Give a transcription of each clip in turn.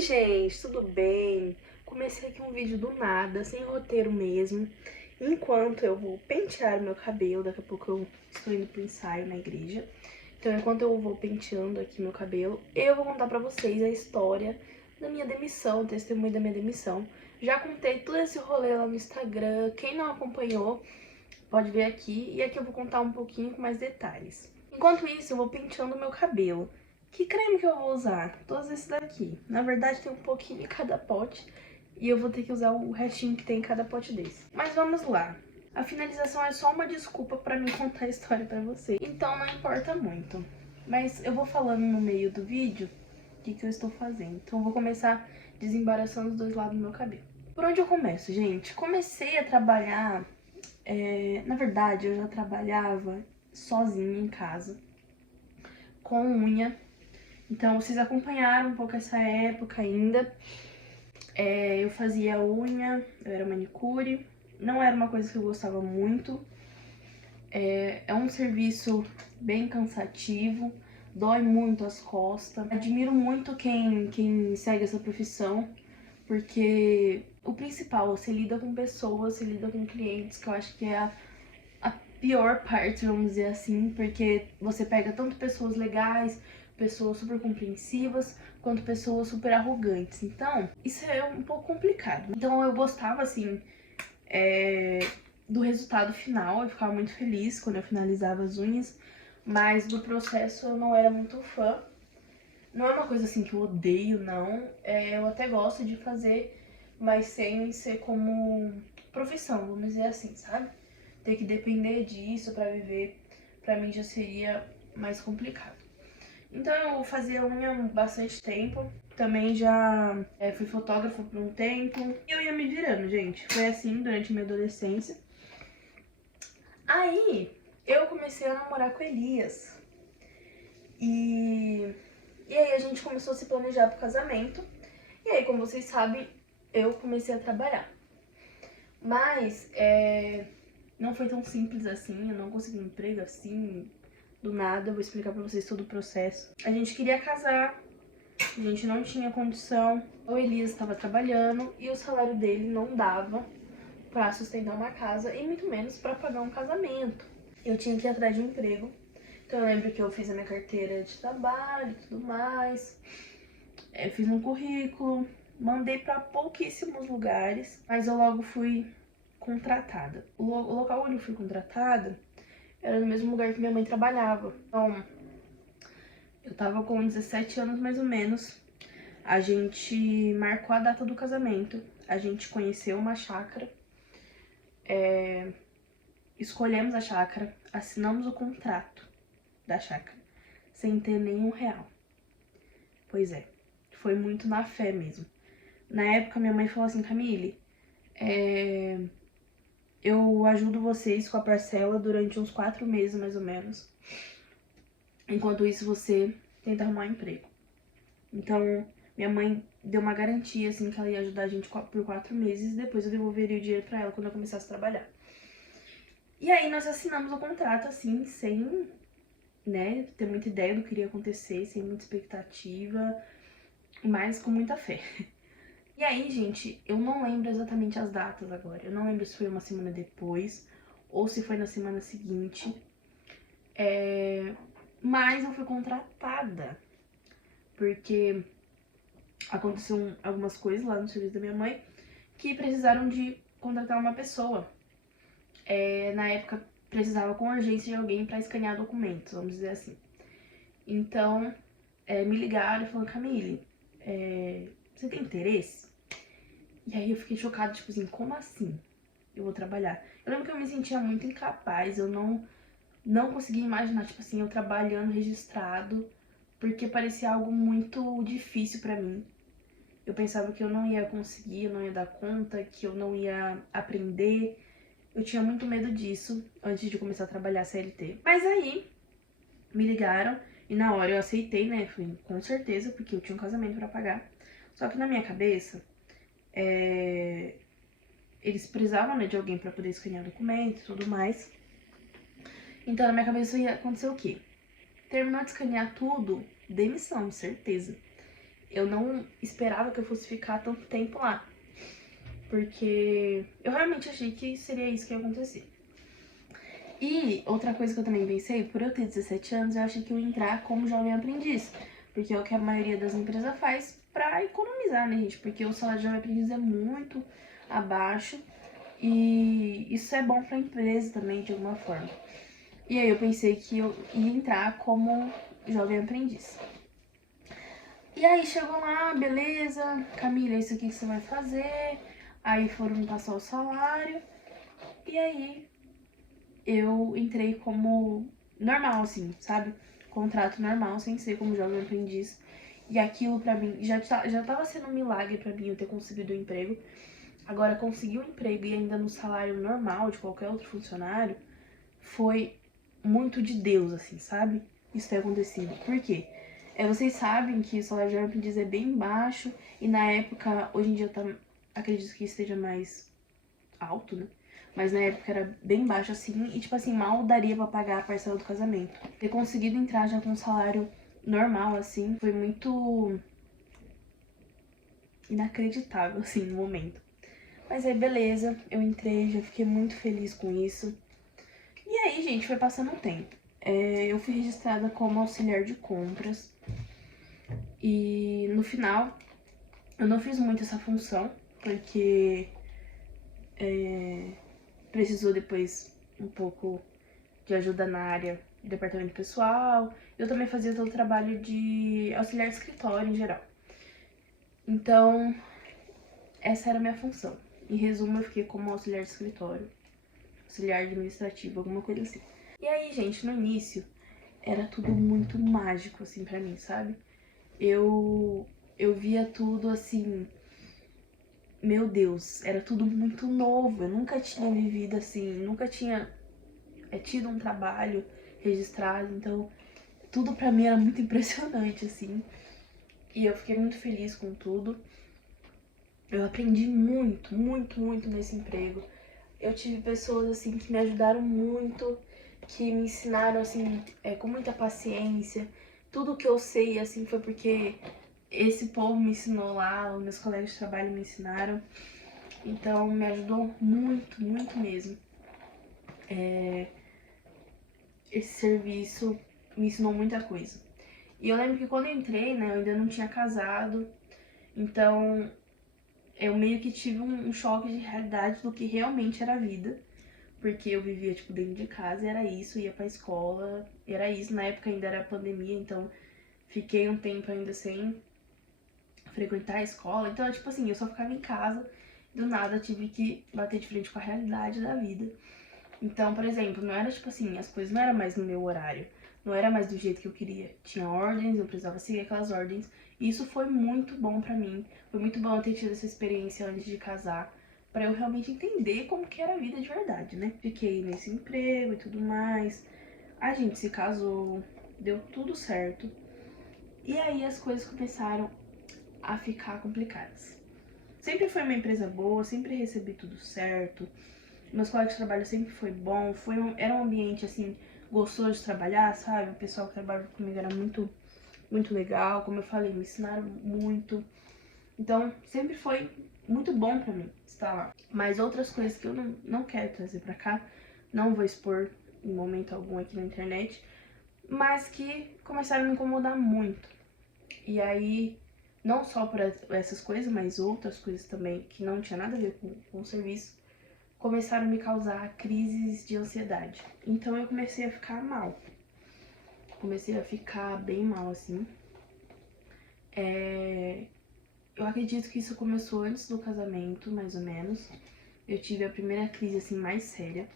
gente, tudo bem? Comecei aqui um vídeo do nada, sem roteiro mesmo, enquanto eu vou pentear meu cabelo. Daqui a pouco eu estou indo pro ensaio na igreja. Então, enquanto eu vou penteando aqui meu cabelo, eu vou contar pra vocês a história da minha demissão, o testemunho da minha demissão. Já contei todo esse rolê lá no Instagram, quem não acompanhou pode ver aqui, e aqui eu vou contar um pouquinho com mais detalhes. Enquanto isso, eu vou penteando meu cabelo. Que creme que eu vou usar? Todos esses daqui. Na verdade, tem um pouquinho em cada pote, e eu vou ter que usar o restinho que tem em cada pote desse. Mas vamos lá. A finalização é só uma desculpa pra mim contar a história pra vocês, então não importa muito. Mas eu vou falando no meio do vídeo o que eu estou fazendo. Então eu vou começar desembaraçando os dois lados do meu cabelo. Por onde eu começo, gente? Comecei a trabalhar... na verdade, eu já trabalhava sozinha em casa, com unha. Então, vocês acompanharam um pouco essa época ainda. Eu fazia unha, eu era manicure. Não era uma coisa que eu gostava muito. É um serviço bem cansativo, dói muito as costas. Admiro muito quem segue essa profissão, porque o principal, você lida com pessoas, você lida com clientes, que eu acho que é a pior parte, vamos dizer assim, porque você pega tanto pessoas legais, pessoas super compreensivas, quanto pessoas super arrogantes. Então, isso é um pouco complicado. Então, eu gostava, assim, do resultado final, eu ficava muito feliz quando eu finalizava as unhas, mas do processo eu não era muito fã. Não é uma coisa, assim, que eu odeio, não. Eu até gosto de fazer, mas sem ser como profissão, vamos dizer assim, sabe? Ter que depender disso pra viver, pra mim já seria mais complicado. Então eu fazia unha há bastante tempo, também já fui fotógrafa por um tempo, e eu ia me virando, gente. Foi assim durante minha adolescência. Aí eu comecei a namorar com o Elias, e aí a gente começou a se planejar pro casamento, e aí, como vocês sabem, eu comecei a trabalhar. Mas, não foi tão simples assim, eu não consegui um emprego assim, do nada. Eu vou explicar pra vocês todo o processo. A gente queria casar, a gente não tinha condição. O Elias estava trabalhando e o salário dele não dava pra sustentar uma casa e muito menos pra pagar um casamento. Eu tinha que ir atrás de um emprego. Então eu lembro que eu fiz a minha carteira de trabalho e tudo mais. Fiz um currículo, mandei pra pouquíssimos lugares, mas eu logo fui contratada. O local onde eu fui contratada era no mesmo lugar que minha mãe trabalhava. Então, eu tava com 17 anos mais ou menos. A gente marcou a data do casamento, a gente conheceu uma chácara, escolhemos a chácara, assinamos o contrato da chácara, sem ter nenhum real. Pois é, foi muito na fé mesmo. Na época, minha mãe falou assim: Camille, eu ajudo vocês com a parcela durante uns 4 meses, mais ou menos. Enquanto isso, você tenta arrumar um emprego. Então, minha mãe deu uma garantia, assim, que ela ia ajudar a gente por 4 meses. E depois eu devolveria o dinheiro pra ela quando eu começasse a trabalhar. E aí, nós assinamos o contrato, assim, sem, né, ter muita ideia do que iria acontecer, sem muita expectativa, mas com muita fé. E aí, gente, eu não lembro exatamente as datas agora. Eu não lembro se foi uma semana depois ou se foi na semana seguinte. Mas eu fui contratada, porque aconteceu algumas coisas lá no serviço da minha mãe que precisaram de contratar uma pessoa. Na época, precisava com urgência de alguém para escanear documentos, vamos dizer assim. Então, me ligaram e falaram: Camille, você tem interesse? E aí eu fiquei chocada, tipo assim, como assim eu vou trabalhar? Eu lembro que eu me sentia muito incapaz, eu não conseguia imaginar, tipo assim, eu trabalhando registrado, porque parecia algo muito difícil pra mim. Eu pensava que eu não ia conseguir, eu não ia dar conta, que eu não ia aprender. Eu tinha muito medo disso antes de começar a trabalhar CLT. Mas aí, me ligaram e na hora eu aceitei, né? Falei, com certeza, porque eu tinha um casamento pra pagar. Só que na minha cabeça, eles precisavam, né, de alguém pra poder escanear documento e tudo mais. Então na minha cabeça ia acontecer o quê? Terminou de escanear tudo, demissão, certeza. eu não esperava que eu fosse ficar tanto tempo lá. Porque eu realmente achei que seria isso que ia acontecer. E outra coisa que eu também pensei, por eu ter 17 anos, eu achei que eu ia entrar como jovem aprendiz. Porque é o que a maioria das empresas faz pra economizar, né, gente? Porque o salário de jovem aprendiz é muito abaixo. E isso é bom pra empresa também, de alguma forma. E aí eu pensei que eu ia entrar como jovem aprendiz. E aí chegou lá, beleza, Camila, isso aqui que você vai fazer. Aí foram me passar o salário. E aí eu entrei como normal, assim, sabe? Contrato normal, sem ser como jovem aprendiz. E aquilo pra mim já tava sendo um milagre pra mim eu ter conseguido o emprego. Agora, conseguir um emprego e ainda no salário normal de qualquer outro funcionário foi muito de Deus, assim, sabe? Isso ter acontecido. Por quê? Vocês sabem que o salário de jovem aprendiz é bem baixo e na época, hoje em dia acredito que esteja mais alto, né? Mas na época era bem baixo assim e tipo assim, mal daria pra pagar a parcela do casamento. Ter conseguido entrar já com um salário normal assim, foi muito inacreditável assim no momento. Mas aí beleza, eu entrei, já fiquei muito feliz com isso. E aí, gente, foi passando um tempo. Eu fui registrada como auxiliar de compras. E no final, eu não fiz muito essa função, porque precisou depois um pouco de ajuda na área do departamento pessoal. Eu também fazia todo o trabalho de auxiliar de escritório em geral. Então, essa era a minha função. Em resumo, eu fiquei como auxiliar de escritório, auxiliar administrativo, alguma coisa assim. E aí, gente, no início, era tudo muito mágico, assim, pra mim, sabe? Eu via tudo assim, meu Deus, era tudo muito novo. Eu nunca tinha vivido assim, nunca tinha tido um trabalho registrado, então tudo pra mim era muito impressionante, assim. E eu fiquei muito feliz com tudo. Eu aprendi muito, muito, muito nesse emprego. Eu tive pessoas, assim, que me ajudaram muito, que me ensinaram, assim, com muita paciência. Tudo que eu sei, assim, foi porque esse povo me ensinou lá, os meus colegas de trabalho me ensinaram. Então, me ajudou muito, muito mesmo. Esse serviço me ensinou muita coisa. E eu lembro que quando eu entrei, né, eu ainda não tinha casado. Então, eu meio que tive um choque de realidade do que realmente era a vida. Porque eu vivia, tipo, dentro de casa e era isso, ia pra escola, e era isso. Na época ainda era pandemia, então fiquei um tempo ainda sem frequentar a escola. Então, tipo assim, eu só ficava em casa, do nada tive que bater de frente com a realidade da vida. Então, por exemplo, não era tipo assim, as coisas não eram mais no meu horário, não era mais do jeito que eu queria. Tinha ordens, eu precisava seguir aquelas ordens. E isso foi muito bom pra mim. Foi muito bom eu ter tido essa experiência antes de casar, pra eu realmente entender como que era a vida de verdade, né? Fiquei nesse emprego e tudo mais. A gente se casou, deu tudo certo. E aí as coisas começaram a ficar complicadas. Sempre foi uma empresa boa, sempre recebi tudo certo. Meus colegas de trabalho sempre foi bom, era um ambiente assim gostoso de trabalhar, sabe? O pessoal que trabalhava comigo era muito, muito legal, como eu falei, me ensinaram muito. Então, sempre foi muito bom pra mim estar lá. Mas outras coisas que eu não quero trazer pra cá, não vou expor em momento algum aqui na internet, mas que começaram a me incomodar muito. E aí, não só por essas coisas, mas outras coisas também que não tinha nada a ver com o serviço, começaram a me causar crises de ansiedade. Então eu comecei a ficar mal. Comecei a ficar bem mal, assim. Eu acredito que isso começou antes do casamento, mais ou menos. Eu tive a primeira crise, assim, mais séria.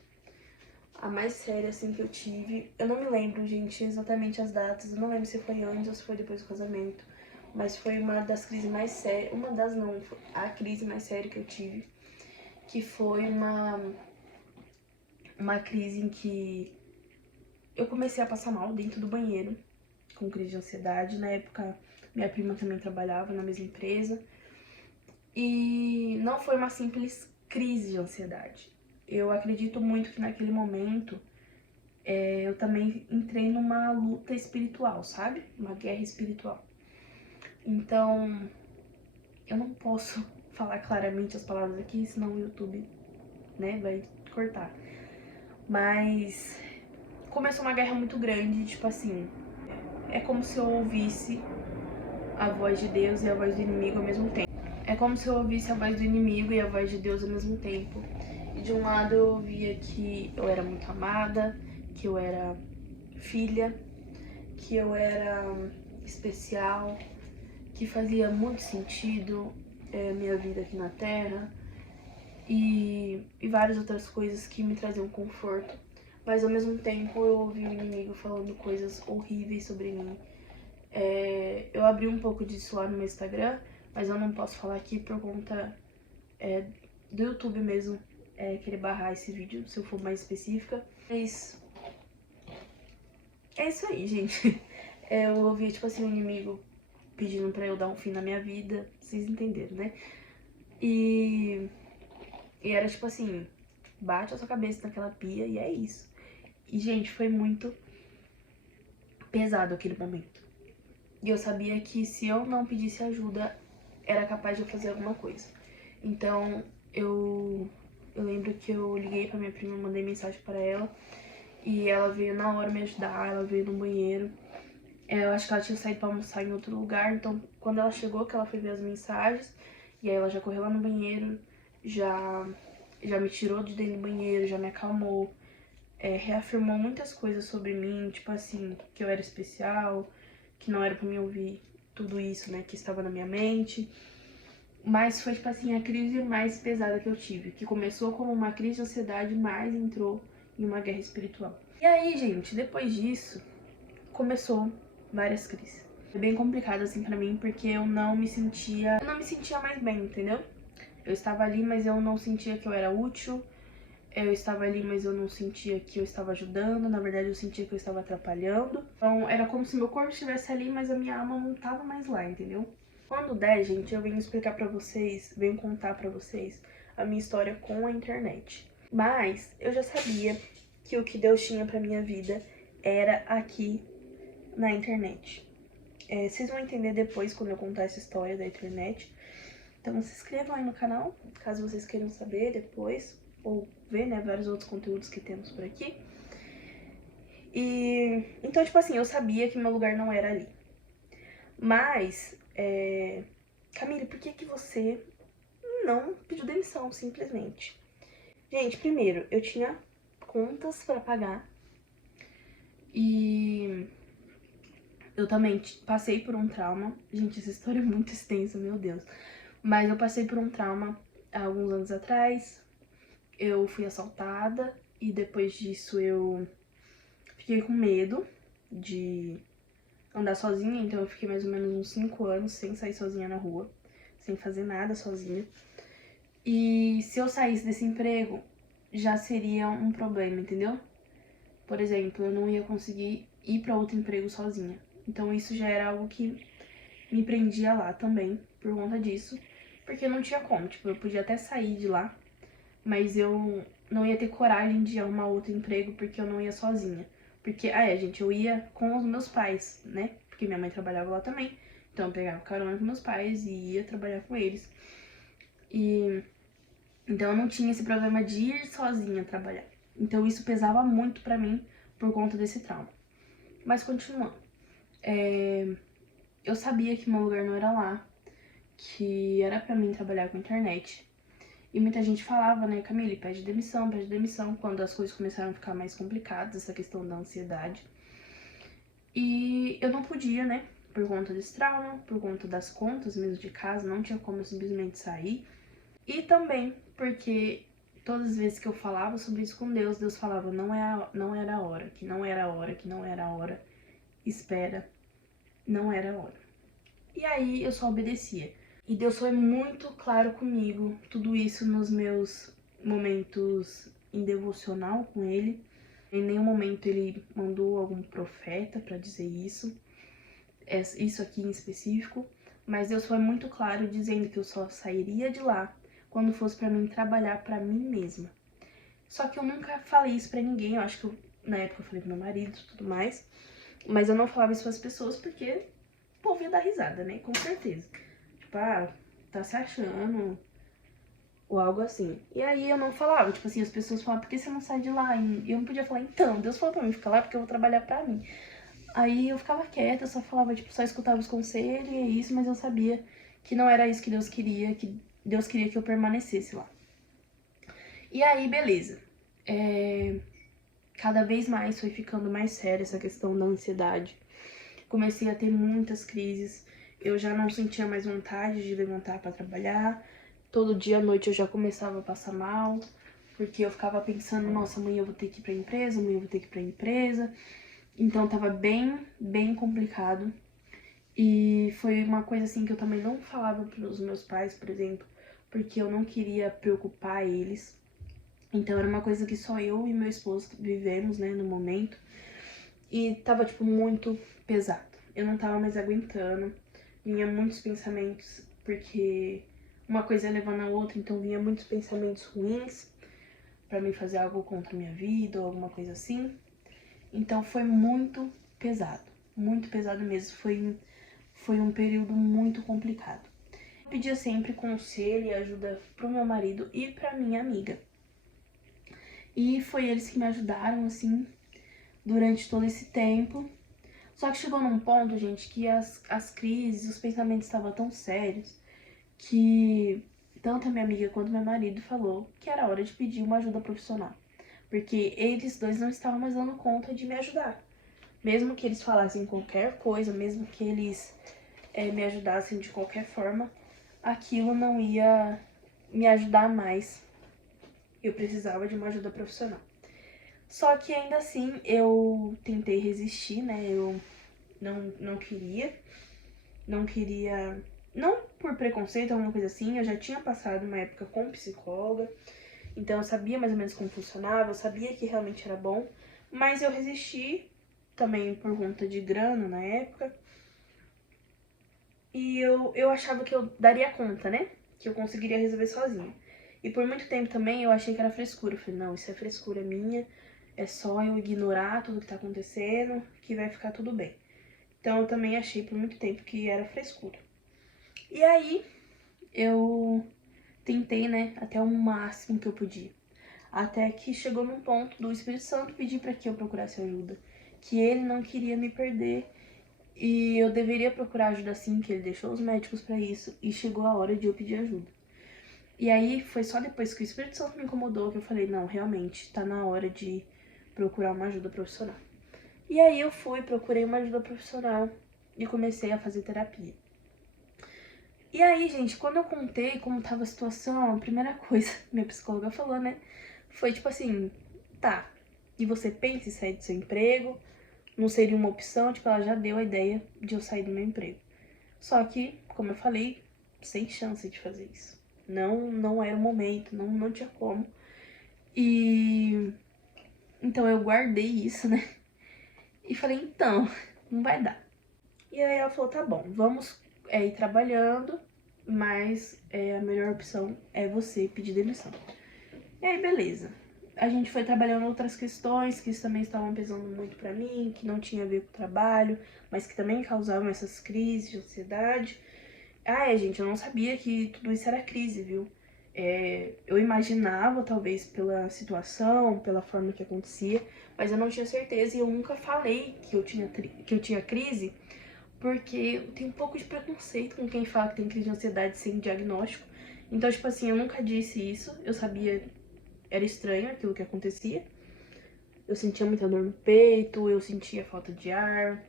A mais séria, assim, que eu tive... Eu não me lembro, gente, exatamente as datas. Eu não lembro se foi antes ou se foi depois do casamento. Mas foi uma das crises mais sérias... Uma das não, foi a crise mais séria que eu tive. Que foi uma crise em que eu comecei a passar mal dentro do banheiro, com crise de ansiedade. Na época, minha prima também trabalhava na mesma empresa. E não foi uma simples crise de ansiedade. Eu acredito muito que naquele momento eu também entrei numa luta espiritual, sabe? Uma guerra espiritual. Então, eu não posso falar claramente as palavras aqui, senão o YouTube, né, vai cortar. Mas começou uma guerra muito grande, tipo assim, é como se eu ouvisse a voz de Deus e a voz do inimigo ao mesmo tempo. É como se eu ouvisse a voz do inimigo e a voz de Deus ao mesmo tempo. E de um lado eu ouvia que eu era muito amada, que eu era filha, que eu era especial, que fazia muito sentido minha vida aqui na Terra e várias outras coisas que me traziam conforto. Mas ao mesmo tempo eu ouvi o inimigo falando coisas horríveis sobre mim. Eu abri um pouco disso lá no meu Instagram, mas eu não posso falar aqui por conta do YouTube mesmo, querer barrar esse vídeo, se eu for mais específica. Mas é isso aí, gente. Eu ouvi, tipo assim, o inimigo pedindo pra eu dar um fim na minha vida, vocês entenderam, né? E era tipo assim, bate a sua cabeça naquela pia e é isso. E, gente, foi muito pesado aquele momento. E eu sabia que se eu não pedisse ajuda, era capaz de eu fazer alguma coisa. Então, eu lembro que eu liguei pra minha prima, mandei mensagem pra ela. E ela veio na hora me ajudar, ela veio no banheiro. Eu acho que ela tinha saído pra almoçar em outro lugar, então quando ela chegou, que ela foi ver as mensagens, e aí ela já correu lá no banheiro, já me tirou de dentro do banheiro, já me acalmou, reafirmou muitas coisas sobre mim, tipo assim, que eu era especial, que não era pra mim ouvir tudo isso, né, que estava na minha mente. Mas foi, tipo assim, a crise mais pesada que eu tive, que começou como uma crise de ansiedade, mas entrou em uma guerra espiritual. E aí, gente, depois disso, começou várias crises. Foi bem complicado, assim, pra mim, porque eu não me sentia mais bem, entendeu? Eu estava ali, mas eu não sentia que eu era útil. Eu estava ali, mas eu não sentia que eu estava ajudando. Na verdade, eu sentia que eu estava atrapalhando. Então, era como se meu corpo estivesse ali, mas a minha alma não estava mais lá, entendeu? Quando der, gente, eu venho explicar pra vocês, venho contar pra vocês a minha história com a internet. Mas eu já sabia que o que Deus tinha pra minha vida era aqui na internet. Vocês vão entender depois quando eu contar essa história da internet. Então se inscrevam aí no canal, caso vocês queiram saber depois, ou ver, né, vários outros conteúdos que temos por aqui. E então, tipo assim, eu sabia que meu lugar não era ali. Mas, Camille, por que você não pediu demissão, simplesmente? Gente, primeiro, eu tinha contas pra pagar e eu também passei por um trauma. Gente, essa história é muito extensa, meu Deus. Mas eu passei por um trauma há alguns anos atrás. Eu fui assaltada e depois disso eu fiquei com medo de andar sozinha. Então eu fiquei mais ou menos uns 5 anos sem sair sozinha na rua, sem fazer nada sozinha. E se eu saísse desse emprego, já seria um problema, entendeu? Por exemplo, eu não ia conseguir ir pra outro emprego sozinha. Então isso já era algo que me prendia lá também, por conta disso. Porque eu não tinha como, tipo, eu podia até sair de lá, mas eu não ia ter coragem de arrumar outro emprego porque eu não ia sozinha. Porque, gente, eu ia com os meus pais, né? Porque minha mãe trabalhava lá também. Então eu pegava carona com meus pais e ia trabalhar com eles. Então eu não tinha esse problema de ir sozinha trabalhar. Então isso pesava muito pra mim por conta desse trauma. Mas continuando. Eu sabia que meu lugar não era lá, que era pra mim trabalhar com internet. E muita gente falava, né, Camille, pede demissão, quando as coisas começaram a ficar mais complicadas, essa questão da ansiedade. E eu não podia, né, por conta desse trauma, por conta das contas mesmo de casa, não tinha como eu simplesmente sair. E também porque todas as vezes que eu falava sobre isso com Deus, Deus falava, não era a hora, que não era a hora, que não era a hora, espera, não era a hora. E aí eu só obedecia. E Deus foi muito claro comigo, tudo isso nos meus momentos em devocional com Ele. Em nenhum momento Ele mandou algum profeta para dizer isso aqui em específico. Mas Deus foi muito claro dizendo que eu só sairia de lá quando fosse para mim trabalhar para mim mesma. Só que eu nunca falei isso para ninguém, eu acho que na época eu falei pro meu marido e tudo mais. Mas eu não falava isso para as pessoas porque povo ia dar risada, né? Com certeza. Tipo, ah, tá se achando, ou algo assim. E aí eu não falava, tipo assim, as pessoas falavam, por que você não sai de lá? E eu não podia falar, então, Deus falou pra mim ficar lá porque eu vou trabalhar pra mim. Aí eu ficava quieta, eu só falava, tipo, só escutava os conselhos e é isso, mas eu sabia que não era isso que Deus queria que eu permanecesse lá. E aí, beleza. Cada vez mais foi ficando mais séria essa questão da ansiedade. Comecei a ter muitas crises, eu já não sentia mais vontade de levantar pra trabalhar. Todo dia à noite eu já começava a passar mal, porque eu ficava pensando, nossa, amanhã eu vou ter que ir pra empresa, amanhã eu vou ter que ir pra empresa. Então tava bem complicado. E foi uma coisa assim que eu também não falava pros meus pais, por exemplo, porque eu não queria preocupar eles. Então era uma coisa que só eu e meu esposo vivemos, né, no momento. E tava, tipo, muito pesado. Eu não tava mais aguentando. Vinha muitos pensamentos, porque uma coisa ia levando a outra, então vinha muitos pensamentos ruins pra mim fazer algo contra a minha vida ou alguma coisa assim. Então foi muito pesado mesmo. Foi um período muito complicado. Eu pedia sempre conselho e ajuda pro meu marido e pra minha amiga. E foi eles que me ajudaram, assim, durante todo esse tempo. Só que chegou num ponto, gente, que as crises, os pensamentos estavam tão sérios que tanto a minha amiga quanto meu marido falou que era hora de pedir uma ajuda profissional. Porque eles dois não estavam mais dando conta de me ajudar. Mesmo que eles falassem qualquer coisa, mesmo que eles me ajudassem de qualquer forma, aquilo não ia me ajudar mais. Eu precisava de uma ajuda profissional. Só que ainda assim eu tentei resistir, né? Eu não queria. Não queria. Não por preconceito, alguma coisa assim. Eu já tinha passado uma época com psicóloga. Então eu sabia mais ou menos como funcionava. Eu sabia que realmente era bom. Mas eu resisti também por conta de grana na época. E eu achava que eu daria conta, né? Que eu conseguiria resolver sozinha. E por muito tempo também eu achei que era frescura. Eu falei, não, isso é frescura minha. É só eu ignorar tudo que tá acontecendo que vai ficar tudo bem. Então eu também achei por muito tempo que era frescura. E aí eu tentei, né, até o máximo que eu podia. Até que chegou num ponto do Espírito Santo pedir para que eu procurasse ajuda. Que ele não queria me perder e eu deveria procurar ajuda sim, que ele deixou os médicos para isso. E chegou a hora de eu pedir ajuda. E aí foi só depois que o Espírito Santo me incomodou que eu falei, não, realmente, tá na hora de procurar uma ajuda profissional. E aí eu fui, procurei uma ajuda profissional e comecei a fazer terapia. E aí, gente, quando eu contei como tava a situação, a primeira coisa que minha psicóloga falou, né, foi tipo assim, tá, e você pensa em sair do seu emprego? Não seria uma opção? Tipo, ela já deu a ideia de eu sair do meu emprego. Só que, como eu falei, sem chance de fazer isso. Não era o momento, não tinha como. E então eu guardei isso, né? E falei, então, não vai dar. E aí ela falou, tá bom, vamos ir trabalhando, mas a melhor opção é você pedir demissão. E aí, beleza. A gente foi trabalhando outras questões que também estavam pesando muito pra mim, que não tinha a ver com o trabalho, mas que também causavam essas crises de ansiedade. Gente, eu não sabia que tudo isso era crise, viu? Eu imaginava, talvez, pela situação, pela forma que acontecia, mas eu não tinha certeza e eu nunca falei que eu tinha crise, porque eu tenho um pouco de preconceito com quem fala que tem crise de ansiedade sem diagnóstico. Então, tipo assim, eu nunca disse isso, eu sabia, era estranho aquilo que acontecia. Eu sentia muita dor no peito, eu sentia falta de ar,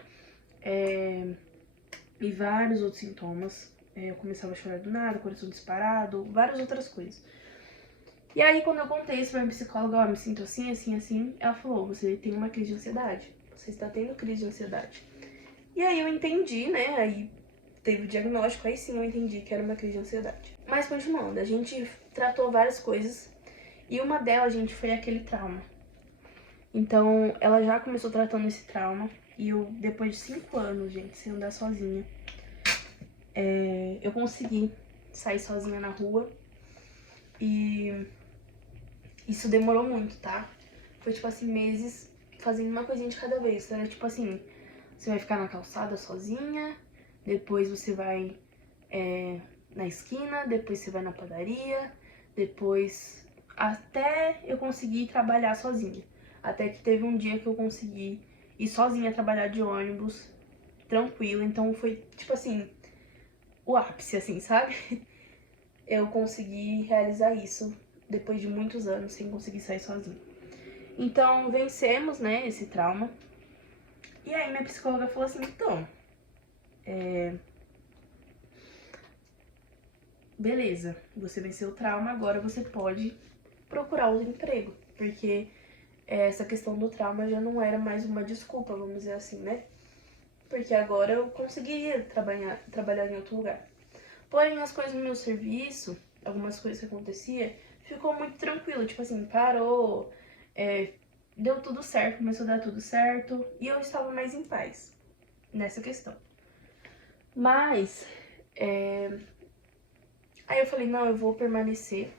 e vários outros sintomas. Eu começava a chorar do nada, coração disparado, várias outras coisas. E aí, quando eu contei isso pra minha psicóloga, ó, me sinto assim, assim, assim, ela falou, você tem uma crise de ansiedade. Você está tendo crise de ansiedade. E aí eu entendi, né, aí teve o diagnóstico, aí sim eu entendi que era uma crise de ansiedade. Mas continuando, a gente tratou várias coisas e uma delas, gente, foi aquele trauma. Então, ela já começou tratando esse trauma e eu, depois de 5 anos, gente, sem andar sozinha, eu consegui sair sozinha na rua e isso demorou muito, tá? Foi tipo assim, meses fazendo uma coisinha de cada vez. Era tipo assim, você vai ficar na calçada sozinha, depois você vai na esquina, depois você vai na padaria, depois até eu conseguir trabalhar sozinha. Até que teve um dia que eu consegui ir sozinha trabalhar de ônibus, tranquila. Então foi, tipo assim, o ápice, assim, sabe? Eu consegui realizar isso depois de muitos anos sem conseguir sair sozinha. Então, vencemos, né, esse trauma. E aí minha psicóloga falou assim, então, beleza, você venceu o trauma, agora você pode procurar outro emprego. Porque essa questão do trauma já não era mais uma desculpa, vamos dizer assim, né? Porque agora eu conseguiria trabalhar em outro lugar. Porém, as coisas no meu serviço, algumas coisas que acontecia, ficou muito tranquilo. Tipo assim, parou, deu tudo certo, começou a dar tudo certo. E eu estava mais em paz nessa questão. Mas, aí eu falei, não, eu vou permanecer.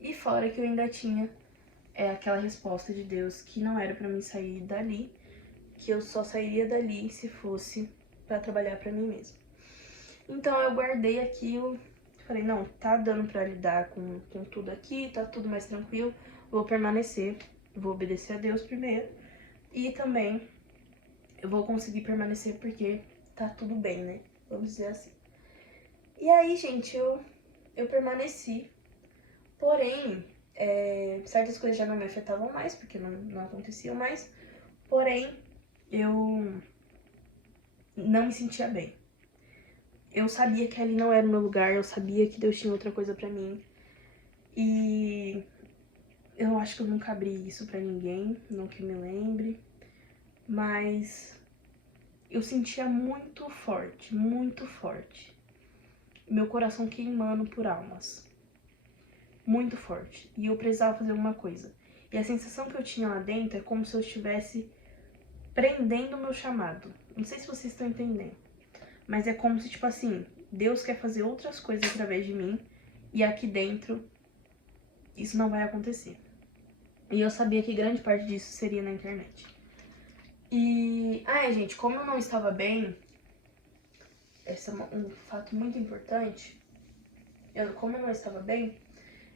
E fora que eu ainda tinha aquela resposta de Deus que não era pra mim sair dali, que eu só sairia dali se fosse pra trabalhar pra mim mesma. Então eu guardei aquilo, falei, não, tá dando pra lidar com tudo aqui, tá tudo mais tranquilo, vou permanecer, vou obedecer a Deus primeiro e também eu vou conseguir permanecer porque tá tudo bem, né? Vamos dizer assim. E aí, gente, eu permaneci, porém, certas coisas já não me afetavam mais, porque não aconteciam mais, porém, eu não me sentia bem. Eu sabia que ali não era o meu lugar, eu sabia que Deus tinha outra coisa pra mim. E eu acho que eu nunca abri isso pra ninguém, não que me lembre. Mas eu sentia muito forte, meu coração queimando por almas. Muito forte. E eu precisava fazer alguma coisa. E a sensação que eu tinha lá dentro é como se eu estivesse prendendo o meu chamado. Não sei se vocês estão entendendo. Mas é como se, tipo assim, Deus quer fazer outras coisas através de mim. E aqui dentro, isso não vai acontecer. E eu sabia que grande parte disso seria na internet. E, gente, como eu não estava bem, esse é um fato muito importante. Como eu não estava bem,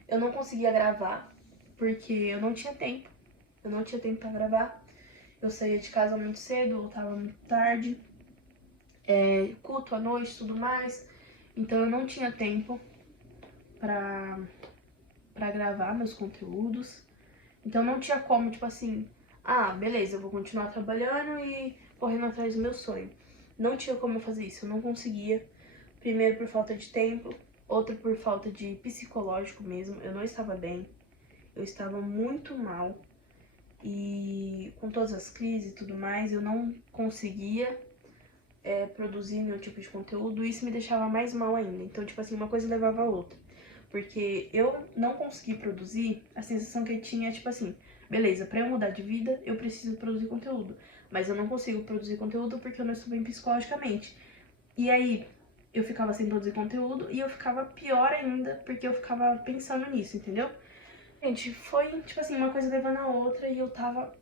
eu não conseguia gravar, porque eu não tinha tempo. Eu não tinha tempo pra gravar. Eu saía de casa muito cedo, voltava muito tarde. Culto à noite e tudo mais. Então eu não tinha tempo pra gravar meus conteúdos. Então não tinha como, tipo assim, beleza, eu vou continuar trabalhando e correndo atrás do meu sonho. Não tinha como eu fazer isso, eu não conseguia. Primeiro por falta de tempo, outro por falta de psicológico mesmo. Eu não estava bem, eu estava muito mal. E com todas as crises e tudo mais, eu não conseguia produzir meu tipo de conteúdo. Isso me deixava mais mal ainda. Então, tipo assim, uma coisa levava a outra. Porque eu não consegui produzir, a sensação que eu tinha é tipo assim, beleza, pra eu mudar de vida, eu preciso produzir conteúdo. Mas eu não consigo produzir conteúdo porque eu não estou bem psicologicamente. E aí, eu ficava sem produzir conteúdo e eu ficava pior ainda porque eu ficava pensando nisso, entendeu? Gente, foi tipo assim, uma coisa levando a outra e eu tava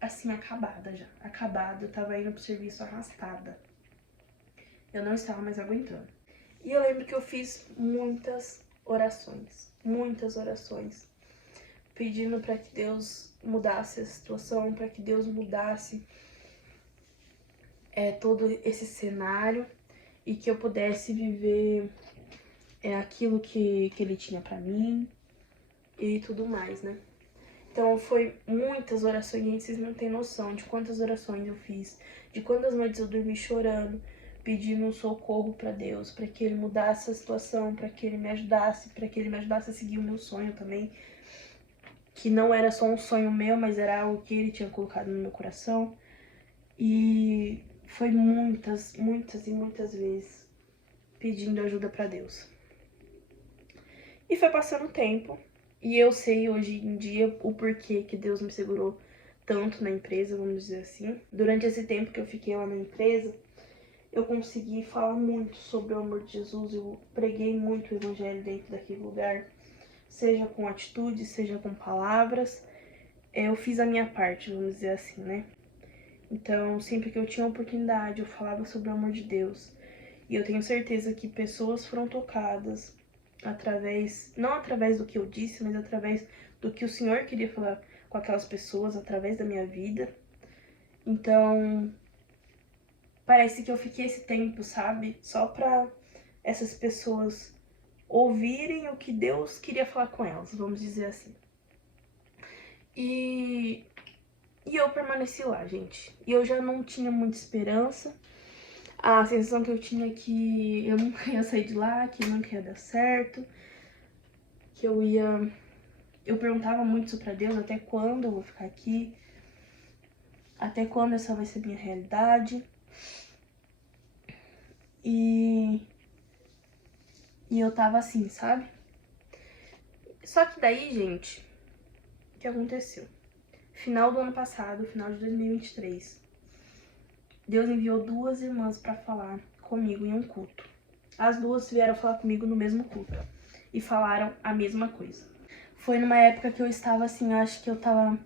assim, acabada já. Acabada, eu tava indo pro serviço arrastada. Eu não estava mais aguentando. E eu lembro que eu fiz muitas orações, pedindo para que Deus mudasse a situação, para que Deus mudasse todo esse cenário e que eu pudesse viver aquilo que Ele tinha para mim e tudo mais, né? Então foi muitas orações, gente, vocês não têm noção de quantas orações eu fiz, de quantas noites eu dormi chorando, pedindo um socorro para Deus, para que Ele mudasse a situação, para que Ele me ajudasse, a seguir o meu sonho também, que não era só um sonho meu, mas era algo que Ele tinha colocado no meu coração. E foi muitas e muitas vezes pedindo ajuda para Deus. E foi passando o tempo, e eu sei hoje em dia o porquê que Deus me segurou tanto na empresa, vamos dizer assim. Durante esse tempo que eu fiquei lá na empresa, eu consegui falar muito sobre o amor de Jesus, eu preguei muito o evangelho dentro daquele lugar, seja com atitude, seja com palavras. Eu fiz a minha parte, vamos dizer assim, né? Então, sempre que eu tinha oportunidade, eu falava sobre o amor de Deus. E eu tenho certeza que pessoas foram tocadas através, não através do que eu disse, mas através do que o Senhor queria falar com aquelas pessoas, através da minha vida. Então, parece que eu fiquei esse tempo, sabe? Só pra essas pessoas ouvirem o que Deus queria falar com elas, vamos dizer assim. E eu permaneci lá, gente. E eu já não tinha muita esperança. A sensação que eu tinha é que eu nunca ia sair de lá, que nunca ia dar certo, que eu ia... Eu perguntava muito isso pra Deus, até quando eu vou ficar aqui? Até quando essa vai ser minha realidade? E eu tava assim, sabe? Só que daí, gente, o que aconteceu? Final do ano passado, final de 2023, Deus enviou 2 irmãs pra falar comigo em um culto. As 2 vieram falar comigo no mesmo culto e falaram a mesma coisa. Foi numa época que eu estava assim, eu acho que eu tava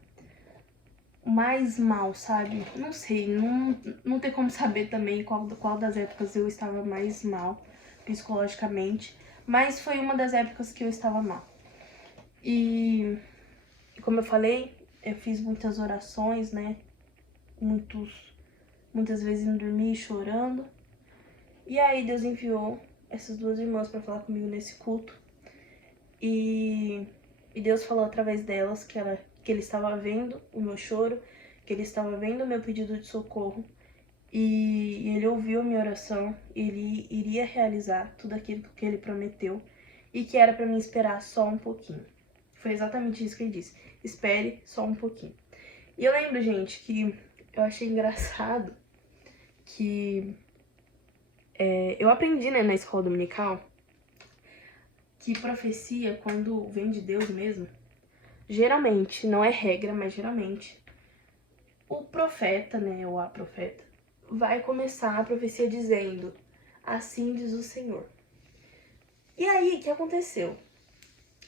mais mal, sabe? Não sei, não tem como saber também qual das épocas eu estava mais mal psicologicamente, mas foi uma das épocas que eu estava mal. E como eu falei, eu fiz muitas orações, né? Muitas vezes indo dormir chorando. E aí Deus enviou essas 2 irmãs para falar comigo nesse culto. E Deus falou através delas que ele estava vendo o meu choro, que ele estava vendo o meu pedido de socorro. E ele ouviu a minha oração, ele iria realizar tudo aquilo que ele prometeu e que era para mim esperar só um pouquinho. Foi exatamente isso que ele disse, espere só um pouquinho. E eu lembro, gente, que eu achei engraçado que eu aprendi, né, na escola dominical, que profecia, quando vem de Deus mesmo, geralmente, não é regra, mas geralmente, o profeta, né, ou a profeta, vai começar a profecia dizendo, assim diz o Senhor. E aí, o que aconteceu?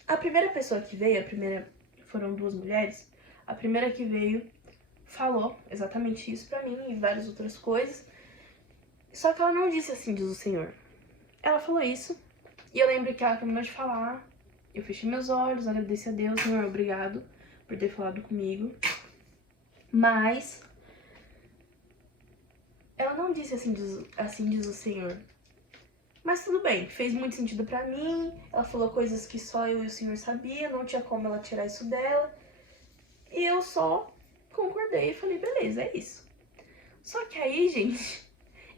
A primeira pessoa que veio, foram 2 mulheres, a primeira que veio falou exatamente isso pra mim e várias outras coisas, só que ela não disse assim diz o Senhor. Ela falou isso, e eu lembro que ela terminou de falar, eu fechei meus olhos, agradeci a Deus, Senhor, obrigado por ter falado comigo, mas ela não disse assim diz o Senhor. Mas tudo bem, fez muito sentido pra mim, ela falou coisas que só eu e o Senhor sabia, não tinha como ela tirar isso dela, e eu só concordei e falei, beleza, é isso. Só que aí, gente,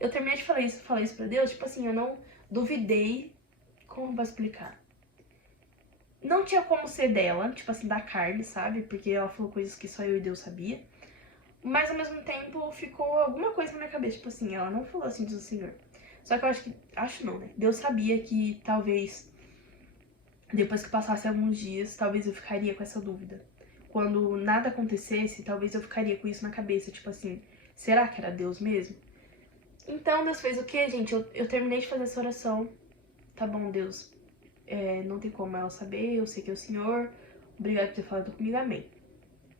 eu terminei de falar isso pra Deus, tipo assim, eu não duvidei, como eu vou explicar? Não tinha como ser dela, tipo assim, da Carly, sabe? Porque ela falou coisas que só eu e Deus sabia. Mas ao mesmo tempo ficou alguma coisa na minha cabeça, tipo assim, ela não falou assim diz o Senhor. Só que eu acho não, né? Deus sabia que talvez, depois que passasse alguns dias, talvez eu ficaria com essa dúvida. Quando nada acontecesse, talvez eu ficaria com isso na cabeça, tipo assim, será que era Deus mesmo? Então Deus fez o quê, gente? Eu terminei de fazer essa oração. Tá bom, Deus, não tem como ela saber, eu sei que é o Senhor. Obrigado por ter falado comigo, amém.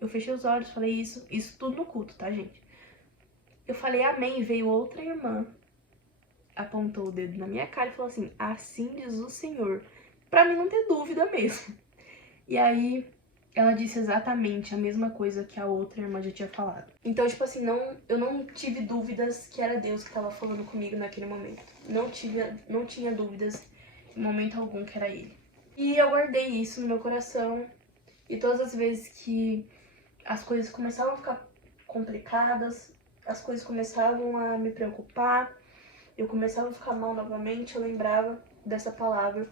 Eu fechei os olhos, falei isso tudo no culto, tá, gente? Eu falei amém, veio outra irmã, apontou o dedo na minha cara e falou assim diz o Senhor, pra mim não ter dúvida mesmo. E aí, ela disse exatamente a mesma coisa que a outra irmã já tinha falado. Então, tipo assim, eu não tive dúvidas que era Deus que tava falando comigo naquele momento. Não tinha dúvidas em momento algum que era Ele. E eu guardei isso no meu coração. E todas as vezes que as coisas começavam a ficar complicadas, as coisas começavam a me preocupar, eu começava a ficar mal novamente, eu lembrava dessa palavra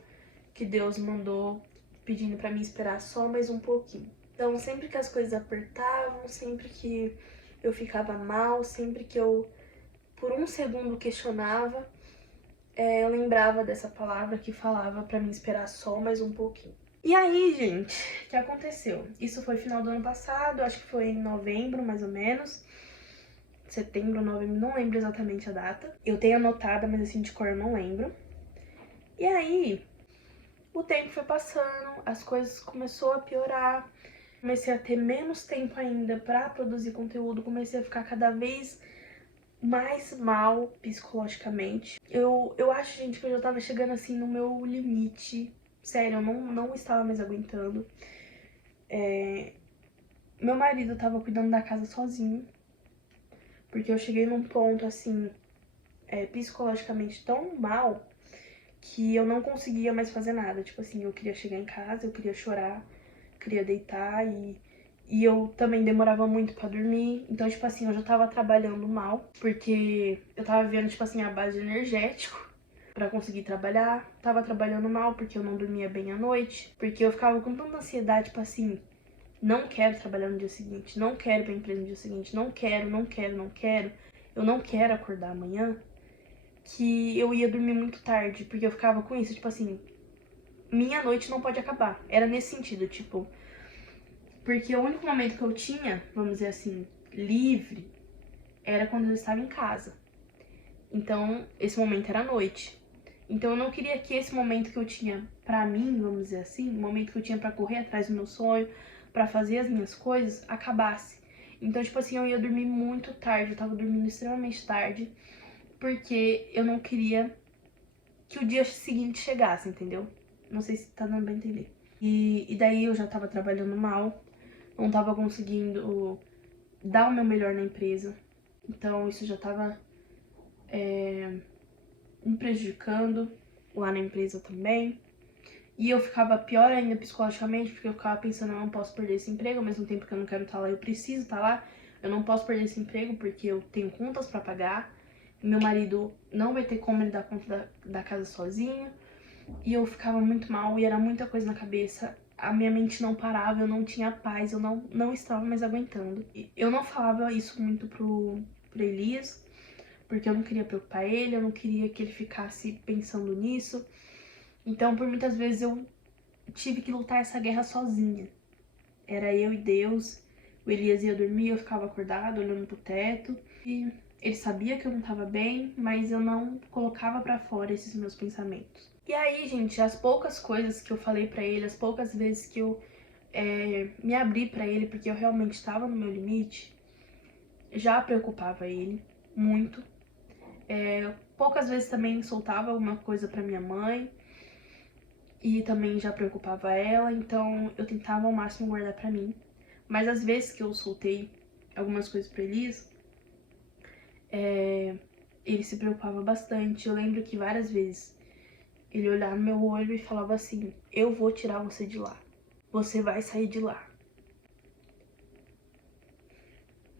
que Deus mandou pedindo pra mim esperar só mais um pouquinho. Então, sempre que as coisas apertavam, sempre que eu ficava mal, sempre que eu, por um segundo, questionava, eu lembrava dessa palavra que falava pra mim esperar só mais um pouquinho. E aí, gente, o que aconteceu? Isso foi final do ano passado, acho que foi em novembro, mais ou menos. Setembro, novembro, não lembro exatamente a data. Eu tenho anotada, mas assim, de cor eu não lembro. E aí, o tempo foi passando, as coisas começou a piorar. Comecei a ter menos tempo ainda pra produzir conteúdo, comecei a ficar cada vez mais mal psicologicamente. Eu acho, gente, que eu já tava chegando assim no meu limite. Sério, eu não estava mais aguentando. Meu marido tava cuidando da casa sozinho. Porque eu cheguei num ponto assim, psicologicamente tão mal que eu não conseguia mais fazer nada. Tipo assim, eu queria chegar em casa, eu queria chorar, queria deitar e eu também demorava muito pra dormir. Então, tipo assim, eu já tava trabalhando mal, porque eu tava vendo, tipo assim, a base de energético pra conseguir trabalhar. Tava trabalhando mal porque eu não dormia bem à noite, porque eu ficava com tanta ansiedade, tipo assim, não quero trabalhar no dia seguinte, não quero ir pra empresa no dia seguinte, não quero, não quero, não quero. Eu não quero acordar amanhã, que eu ia dormir muito tarde, porque eu ficava com isso, tipo assim, minha noite não pode acabar. Era nesse sentido, tipo, porque o único momento que eu tinha, vamos dizer assim, livre, era quando eu estava em casa. Então, esse momento era à noite. Então, eu não queria que esse momento que eu tinha pra mim, vamos dizer assim, o momento que eu tinha pra correr atrás do meu sonho, pra fazer as minhas coisas, acabasse. Então, tipo assim, eu ia dormir muito tarde, eu tava dormindo extremamente tarde, porque eu não queria que o dia seguinte chegasse, entendeu? Não sei se tá dando pra entender. E daí eu já tava trabalhando mal, não tava conseguindo dar o meu melhor na empresa. Então isso já tava me prejudicando lá na empresa também. E eu ficava pior ainda psicologicamente, porque eu ficava pensando, eu não posso perder esse emprego, ao mesmo tempo que eu não quero estar lá, eu preciso estar lá. Eu não posso perder esse emprego porque eu tenho contas pra pagar. Meu marido não vai ter como ele dar conta da casa sozinho. E eu ficava muito mal e era muita coisa na cabeça. A minha mente não parava, eu não tinha paz, eu não estava mais aguentando. E eu não falava isso muito pro Elias, porque eu não queria preocupar ele, eu não queria que ele ficasse pensando nisso. Então, por muitas vezes eu tive que lutar essa guerra sozinha. Era eu e Deus. O Elias ia dormir, eu ficava acordada, olhando pro teto. E ele sabia que eu não tava bem, mas eu não colocava pra fora esses meus pensamentos. E aí, gente, as poucas coisas que eu falei pra ele, as poucas vezes que eu me abri pra ele, porque eu realmente estava no meu limite, já preocupava ele muito. Poucas vezes também soltava alguma coisa pra minha mãe e também já preocupava ela, então eu tentava ao máximo guardar pra mim. Mas às vezes que eu soltei algumas coisas pra Elias, ele se preocupava bastante. Eu lembro que várias vezes ele olhava no meu olho e falava assim: eu vou tirar você de lá. Você vai sair de lá.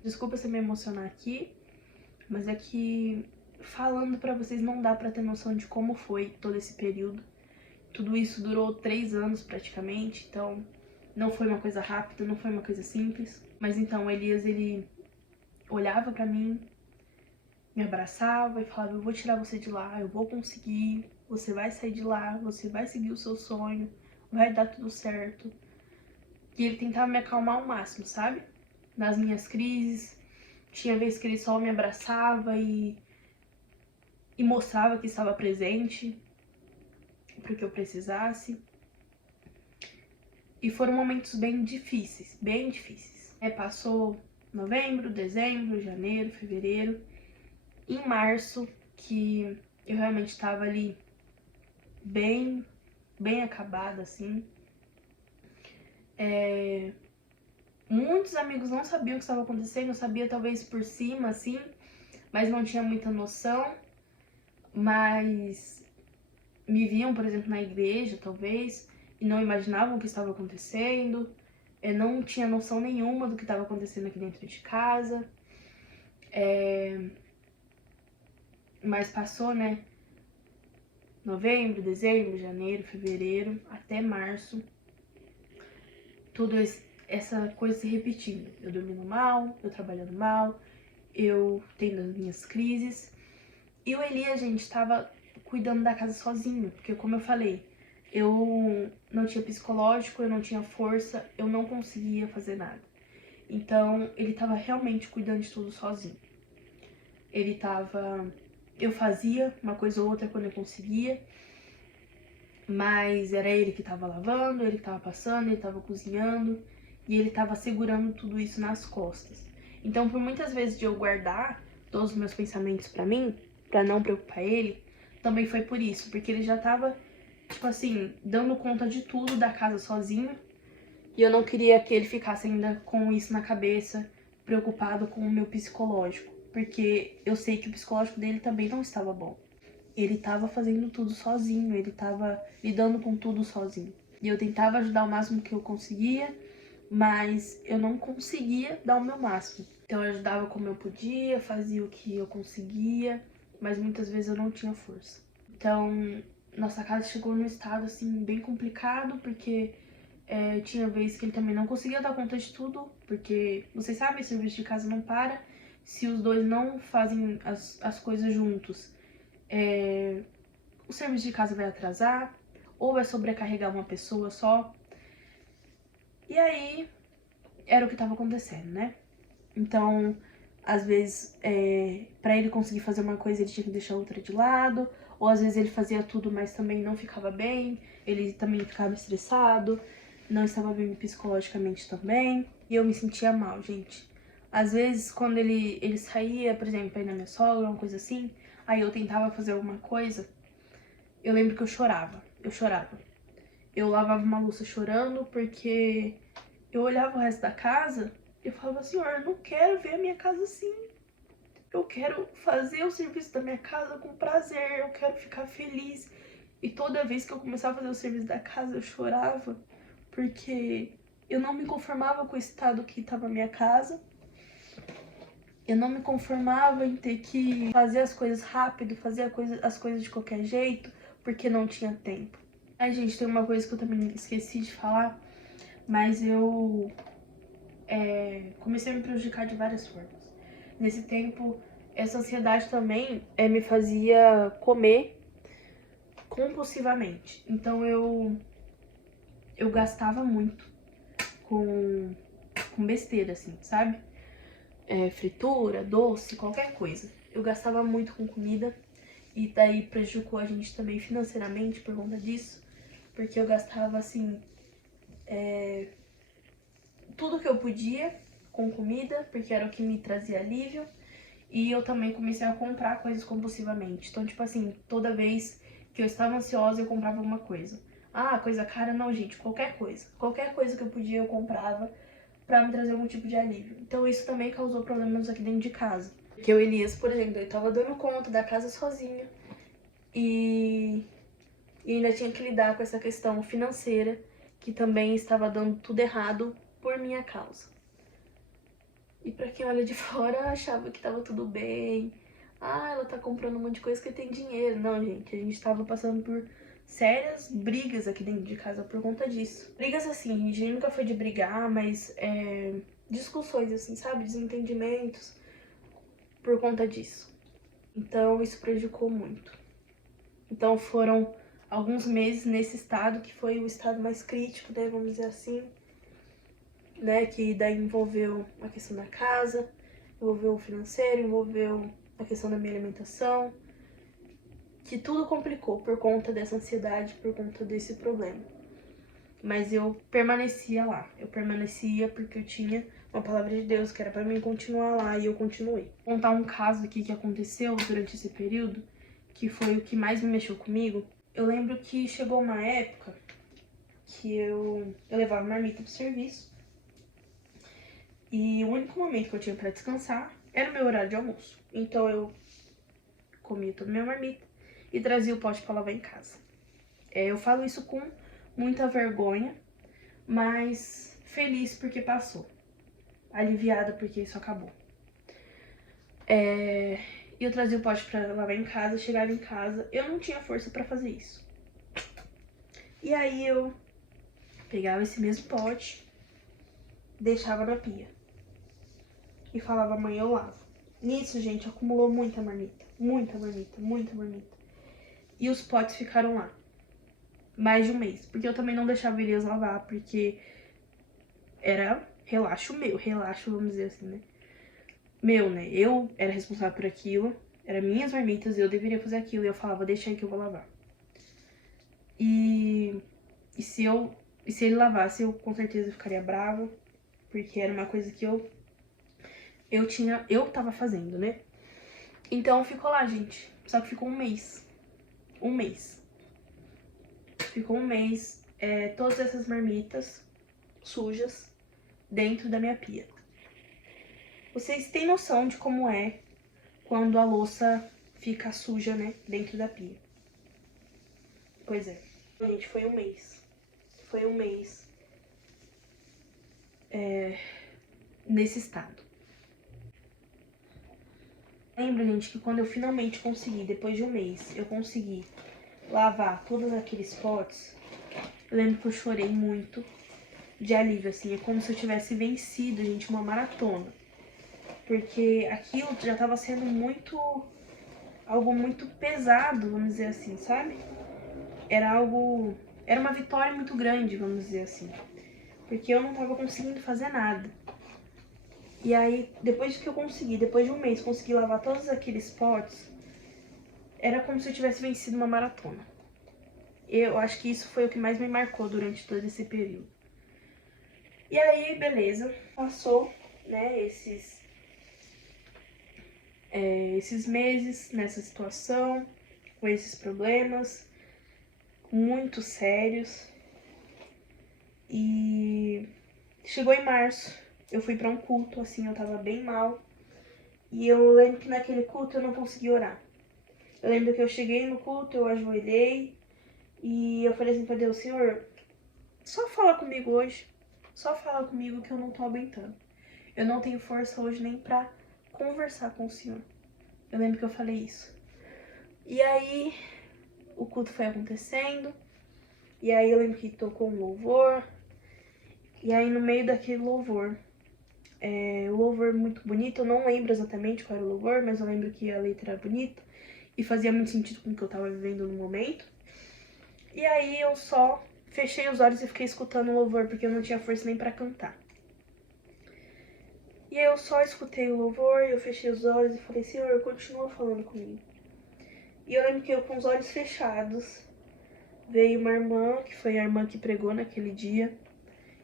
Desculpa se eu me emocionar aqui, mas é que falando pra vocês não dá pra ter noção de como foi todo esse período. Tudo isso durou 3 anos praticamente, então não foi uma coisa rápida, não foi uma coisa simples. Mas então o Elias, ele olhava pra mim, me abraçava e falava: eu vou tirar você de lá, eu vou conseguir, você vai sair de lá, você vai seguir o seu sonho, vai dar tudo certo. E ele tentava me acalmar ao máximo, sabe? Nas minhas crises. Tinha vezes que ele só me abraçava e mostrava que estava presente para o que eu precisasse. E foram momentos bem difíceis, bem difíceis. Passou novembro, dezembro, janeiro, fevereiro. Em março, que eu realmente estava ali bem acabada, assim. Muitos amigos não sabiam o que estava acontecendo, eu sabia talvez por cima, assim, mas não tinha muita noção. Mas me viam, por exemplo, na igreja, talvez, e não imaginavam o que estava acontecendo. Eu não tinha noção nenhuma do que estava acontecendo aqui dentro de casa. Mas passou, né? Novembro, dezembro, janeiro, fevereiro, até março. Tudo essa coisa se repetindo. Eu dormindo mal, eu trabalhando mal, eu tendo as minhas crises. E o Elias, gente, estava cuidando da casa sozinho, porque como eu falei, eu não tinha psicológico, eu não tinha força, eu não conseguia fazer nada. Então, ele estava realmente cuidando de tudo sozinho. Eu fazia uma coisa ou outra quando eu conseguia, mas era ele que estava lavando, ele que estava passando, ele estava cozinhando, e ele estava segurando tudo isso nas costas. Então, por muitas vezes de eu guardar todos os meus pensamentos pra mim, pra não preocupar ele, também foi por isso, porque ele já tava, tipo assim, dando conta de tudo da casa sozinho, e eu não queria que ele ficasse ainda com isso na cabeça, preocupado com o meu psicológico, porque eu sei que o psicológico dele também não estava bom. Ele tava fazendo tudo sozinho, ele tava lidando com tudo sozinho. E eu tentava ajudar o máximo que eu conseguia, mas eu não conseguia dar o meu máximo. Então eu ajudava como eu podia, fazia o que eu conseguia, mas muitas vezes eu não tinha força. Então, nossa casa chegou num estado assim bem complicado, porque tinha vezes que ele também não conseguia dar conta de tudo, porque vocês sabem, o serviço de casa não para. Se os dois não fazem as coisas juntos, o serviço de casa vai atrasar, ou vai sobrecarregar uma pessoa só. E aí, era o que estava acontecendo, né? Então, às vezes, para ele conseguir fazer uma coisa, ele tinha que deixar outra de lado, ou às vezes ele fazia tudo, mas também não ficava bem, ele também ficava estressado, não estava bem psicologicamente também, e eu me sentia mal, gente. Às vezes, quando ele saía, por exemplo, aí na minha sogra, uma coisa assim, aí eu tentava fazer alguma coisa, eu lembro que eu chorava. Eu lavava uma louça chorando, porque eu olhava o resto da casa e eu falava, senhor, eu não quero ver a minha casa assim. Eu quero fazer o serviço da minha casa com prazer, eu quero ficar feliz. E toda vez que eu começava a fazer o serviço da casa, eu chorava, porque eu não me conformava com o estado que estava a minha casa. Eu não me conformava em ter que fazer as coisas rápido, fazer as coisas de qualquer jeito, porque não tinha tempo. Ai, gente, tem uma coisa que eu também esqueci de falar, mas eu comecei a me prejudicar de várias formas. Nesse tempo, essa ansiedade também me fazia comer compulsivamente. Então eu gastava muito com besteira, assim, sabe? Fritura, doce, qualquer coisa. Eu gastava muito com comida e daí prejudicou a gente também financeiramente por conta disso, porque eu gastava, assim, tudo que eu podia com comida, porque era o que me trazia alívio. E eu também comecei a comprar coisas compulsivamente. Então, tipo assim, toda vez que eu estava ansiosa, eu comprava uma coisa. Ah, coisa cara? Não, gente, qualquer coisa. Qualquer coisa que eu podia, eu comprava pra me trazer algum tipo de alívio. Então, isso também causou problemas aqui dentro de casa. Porque o Elias, por exemplo, ele tava dando conta da casa sozinho. E ainda tinha que lidar com essa questão financeira, que também estava dando tudo errado por minha causa. E pra quem olha de fora, achava que tava tudo bem. Ah, ela tá comprando um monte de coisa que tem dinheiro. Não, gente, a gente tava passando por sérias brigas aqui dentro de casa por conta disso. Brigas assim, a gente nunca foi de brigar, mas discussões assim, sabe? Desentendimentos por conta disso. Então isso prejudicou muito. Então foram alguns meses nesse estado, que foi o estado mais crítico, né? Vamos dizer assim. Né, que daí envolveu a questão da casa, envolveu o financeiro, envolveu a questão da minha alimentação, que tudo complicou por conta dessa ansiedade, por conta desse problema. Mas eu permanecia lá, eu permanecia porque eu tinha uma palavra de Deus que era pra mim continuar lá, e eu continuei. Vou contar um caso aqui que aconteceu durante esse período, que foi o que mais me mexeu comigo. Eu lembro que chegou uma época que eu levava marmita pro serviço, e o único momento que eu tinha pra descansar era o meu horário de almoço. Então eu comia toda a minha marmita e trazia o pote pra lavar em casa. Eu falo isso com muita vergonha, mas feliz porque passou. Aliviada porque isso acabou. E eu trazia o pote pra lavar em casa, chegava em casa, eu não tinha força pra fazer isso. E aí eu pegava esse mesmo pote, deixava na pia e falava, amanhã eu lavo. Nisso, gente, acumulou muita marmita. Muita marmita, muita marmita. E os potes ficaram lá mais de um mês. Porque eu também não deixava Elias lavar, porque era relaxo meu. Relaxo, vamos dizer assim, né? Meu, né? Eu era responsável por aquilo. Eram minhas marmitas, eu deveria fazer aquilo. E eu falava, deixa aí que eu vou lavar. E se ele lavasse, eu com certeza ficaria brava. Porque era uma coisa que eu tava fazendo, né? Então ficou lá, gente. Só que ficou um mês. Um mês. Ficou um mês, todas essas marmitas sujas dentro da minha pia. Vocês têm noção de como é quando a louça fica suja, né, dentro da pia. Pois é. Gente, foi um mês. Foi um mês nesse estado. Lembro, gente, que quando eu finalmente consegui, depois de um mês, eu consegui lavar todos aqueles potes, eu lembro que eu chorei muito de alívio, assim. É como se eu tivesse vencido, gente, uma maratona. Porque aquilo já tava sendo algo muito pesado, vamos dizer assim, sabe? Era uma vitória muito grande, vamos dizer assim. Porque eu não tava conseguindo fazer nada. E aí, depois que eu consegui, depois de um mês, consegui lavar todos aqueles potes, era como se eu tivesse vencido uma maratona. Eu acho que isso foi o que mais me marcou durante todo esse período. E aí, beleza, passou, né, esses meses nessa situação, com esses problemas muito sérios. E chegou em março, eu fui pra um culto, assim, eu tava bem mal. E eu lembro que naquele culto eu não consegui orar. Eu lembro que eu cheguei no culto, eu ajoelhei e eu falei assim pra Deus: Senhor, só fala comigo hoje. Só fala comigo que eu não tô aguentando. Eu não tenho força hoje nem pra conversar com o Senhor. Eu lembro que eu falei isso. E aí, o culto foi acontecendo. E aí eu lembro que tocou um louvor. E aí no meio daquele louvor, o louvor muito bonito, eu não lembro exatamente qual era o louvor, mas eu lembro que a letra era bonita. E fazia muito sentido com o que eu tava vivendo no momento. E aí eu só fechei os olhos e fiquei escutando o louvor, porque eu não tinha força nem pra cantar. E aí eu só escutei o louvor, eu fechei os olhos e falei: Senhor, continua falando comigo. E eu lembro que eu, com os olhos fechados, veio uma irmã, que foi a irmã que pregou naquele dia,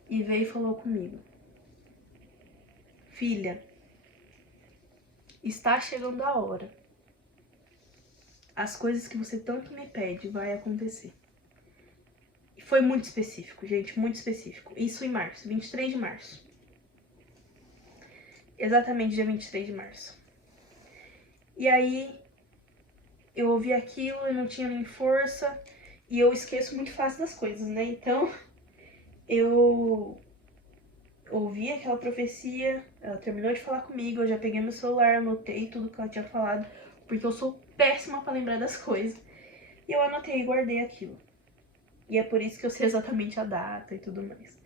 e veio e falou comigo: Filha, está chegando a hora. As coisas que você tanto me pede vai acontecer. E foi muito específico, gente, muito específico. Isso em março, 23 de março. Exatamente dia 23 de março. E aí, eu ouvi aquilo, eu não tinha nem força, e eu esqueço muito fácil das coisas, né? Então, eu ouvi aquela profecia, ela terminou de falar comigo, eu já peguei meu celular, anotei tudo que ela tinha falado, porque eu sou péssima pra lembrar das coisas. E eu anotei e guardei aquilo. E é por isso que eu sei exatamente a data e tudo mais.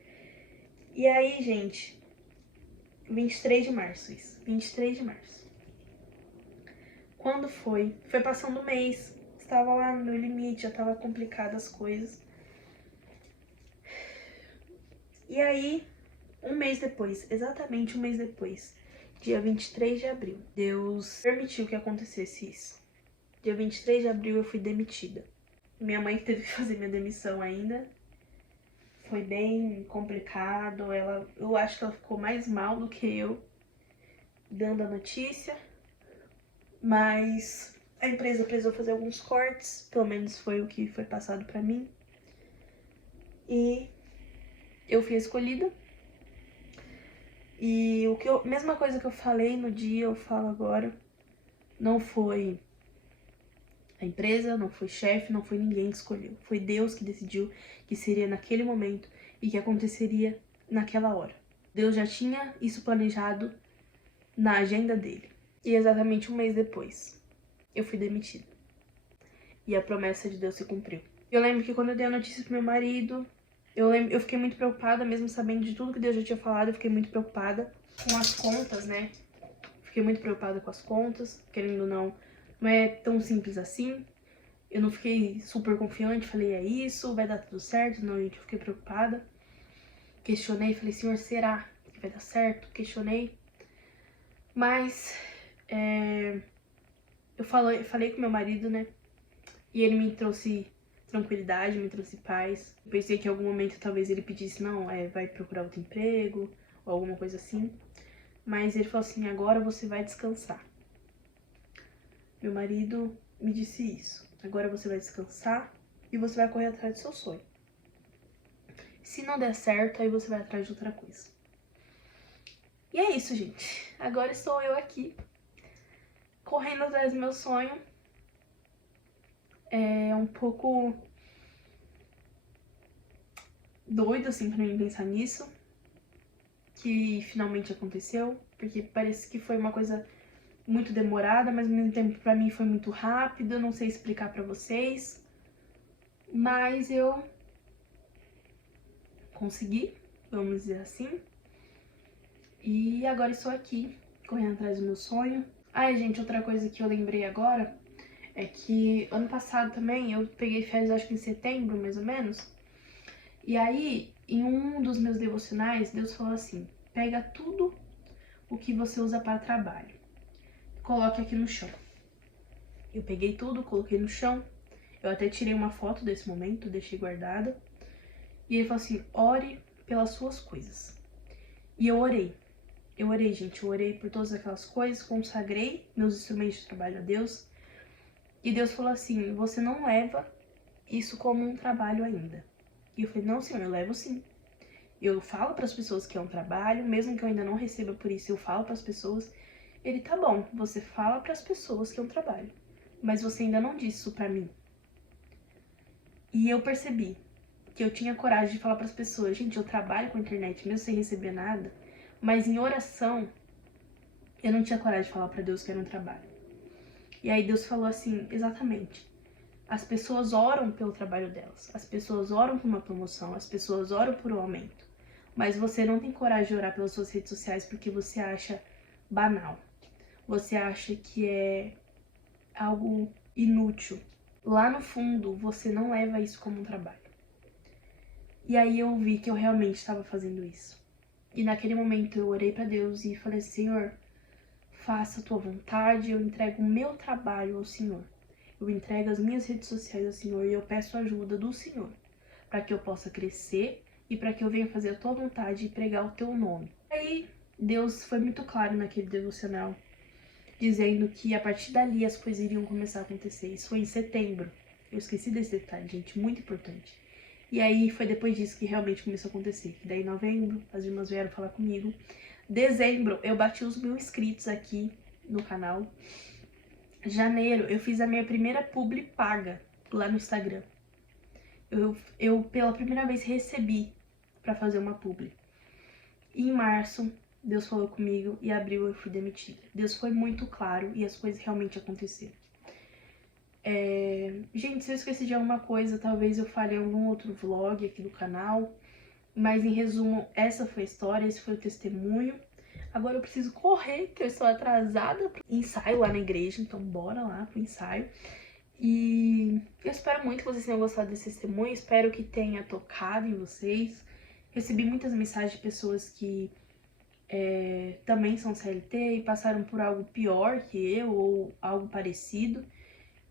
E aí, gente, 23 de março isso, 23 de março. Quando foi? Foi passando o mês, estava lá no meu limite, já estava complicado as coisas. E aí, um mês depois, exatamente um mês depois, dia 23 de abril, Deus permitiu que acontecesse isso. Dia 23 de abril eu fui demitida. Minha mãe teve que fazer minha demissão ainda. Foi bem complicado. Eu acho que ela ficou mais mal do que eu dando a notícia. Mas a empresa precisou fazer alguns cortes, pelo menos foi o que foi passado pra mim. E eu fui escolhida. E mesma coisa que eu falei no dia, eu falo agora. Não foi a empresa, não foi chefe, não foi ninguém que escolheu. Foi Deus que decidiu que seria naquele momento e que aconteceria naquela hora. Deus já tinha isso planejado na agenda dele. E exatamente um mês depois, eu fui demitida. E a promessa de Deus se cumpriu. Eu lembro que quando eu dei a notícia pro meu marido, eu fiquei muito preocupada, mesmo sabendo de tudo que Deus já tinha falado, eu fiquei muito preocupada com as contas, né? Fiquei muito preocupada com as contas, querendo ou não, não é tão simples assim. Eu não fiquei super confiante, falei, é isso, vai dar tudo certo? Não, gente, eu fiquei preocupada. Questionei, falei, Senhor, será que vai dar certo? Questionei. Mas, eu falei com meu marido, né? E ele me trouxe tranquilidade, me trouxe paz. Eu pensei que em algum momento talvez ele pedisse, não, vai procurar outro emprego, ou alguma coisa assim. Mas ele falou assim, agora você vai descansar. Meu marido me disse isso. Agora você vai descansar e você vai correr atrás do seu sonho. Se não der certo, aí você vai atrás de outra coisa. E é isso, gente. Agora estou eu aqui, correndo atrás do meu sonho. É um pouco doido, assim, pra mim pensar nisso. Que finalmente aconteceu. Porque parece que foi uma coisa muito demorada, mas ao mesmo tempo pra mim foi muito rápido. Eu não sei explicar pra vocês. Mas eu consegui, vamos dizer assim. E agora estou aqui, correndo atrás do meu sonho. Ai, gente, outra coisa que eu lembrei agora é que ano passado também eu peguei férias, acho que em setembro, mais ou menos. E aí, em um dos meus devocionais, Deus falou assim: pega tudo o que você usa para trabalho, coloque aqui no chão. Eu peguei tudo, coloquei no chão. Eu até tirei uma foto desse momento, deixei guardada. E ele falou assim: ore pelas suas coisas. E eu orei. Eu orei, gente. Eu orei por todas aquelas coisas, consagrei meus instrumentos de trabalho a Deus. E Deus falou assim: você não leva isso como um trabalho ainda. E eu falei: não, Senhor, eu levo sim. Eu falo para as pessoas que é um trabalho, mesmo que eu ainda não receba por isso, eu falo para as pessoas. Ele: tá bom, você fala para as pessoas que é um trabalho, mas você ainda não disse isso para mim. E eu percebi que eu tinha coragem de falar para as pessoas: gente, eu trabalho com a internet mesmo sem receber nada, mas em oração eu não tinha coragem de falar para Deus que era um trabalho. E aí Deus falou assim: exatamente. As pessoas oram pelo trabalho delas, as pessoas oram por uma promoção, as pessoas oram por um aumento. Mas você não tem coragem de orar pelas suas redes sociais porque você acha banal. Você acha que é algo inútil. Lá no fundo, você não leva isso como um trabalho. E aí eu vi que eu realmente estava fazendo isso. E naquele momento eu orei para Deus e falei: Senhor, faça a tua vontade, eu entrego o meu trabalho ao Senhor. Eu entrego as minhas redes sociais ao Senhor e eu peço a ajuda do Senhor para que eu possa crescer e para que eu venha fazer a tua vontade e pregar o teu nome. Aí Deus foi muito claro naquele devocional, dizendo que a partir dali as coisas iriam começar a acontecer. Isso foi em setembro. Eu esqueci desse detalhe, gente, muito importante. E aí foi depois disso que realmente começou a acontecer. Daí em novembro, as irmãs vieram falar comigo. Dezembro, eu bati os 1000 inscritos aqui no canal. Janeiro, eu fiz a minha primeira publi paga lá no Instagram. Eu pela primeira vez recebi pra fazer uma publi. E em março, Deus falou comigo e abril eu fui demitida. Deus foi muito claro e as coisas realmente aconteceram. Gente, se eu esqueci de alguma coisa, talvez eu fale em algum outro vlog aqui do canal. Mas em resumo, essa foi a história, esse foi o testemunho. Agora eu preciso correr, que eu estou atrasada pro ensaio lá na igreja, então bora lá pro ensaio. E eu espero muito que vocês tenham gostado desse testemunho, espero que tenha tocado em vocês. Recebi muitas mensagens de pessoas que também são CLT e passaram por algo pior que eu, ou algo parecido.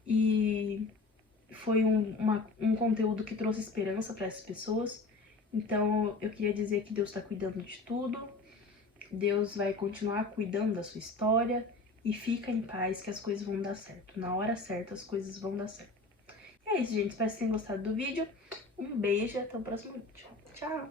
E foi um conteúdo que trouxe esperança para essas pessoas. Então eu queria dizer que Deus está cuidando de tudo. Deus vai continuar cuidando da sua história e fica em paz que as coisas vão dar certo. Na hora certa as coisas vão dar certo. E é isso, gente. Espero que vocês tenham gostado do vídeo. Um beijo e até o próximo vídeo. Tchau!